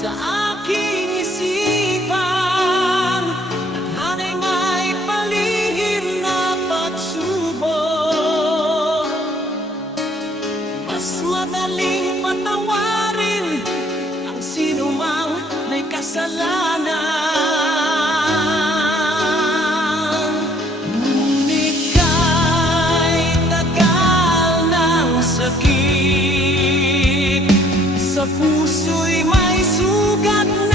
sa aking isipan. At hanay may palihim na pagsubok. Mas madaling patawarin Ang sinumang may kasalanan. Sa puso'y may you got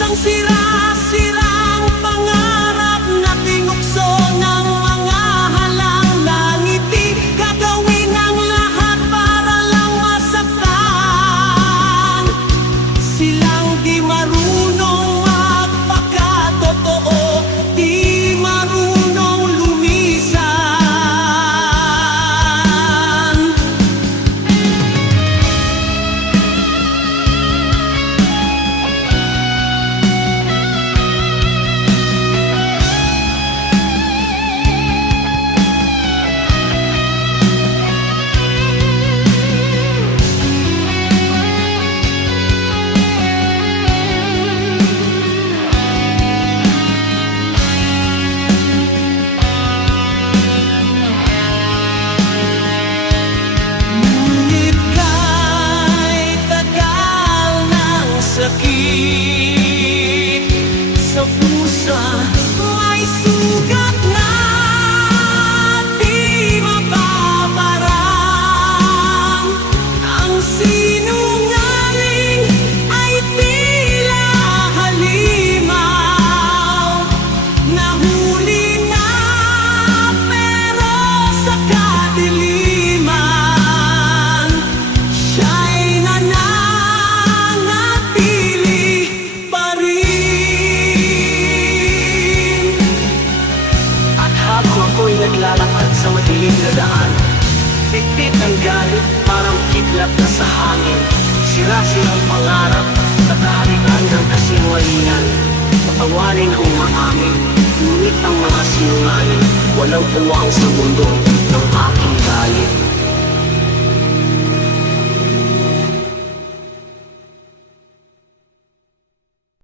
Lang 啦 siya ay sugat aking dadaan Bitbit ng galit, parang kidlat na sa hangin. Sira-sirang pangarap, sa kaharikan ng kasinwalingan Patawarin ang maamin, ngunit ang mga sinungaling Walang puwang sa mundo ng aking galit.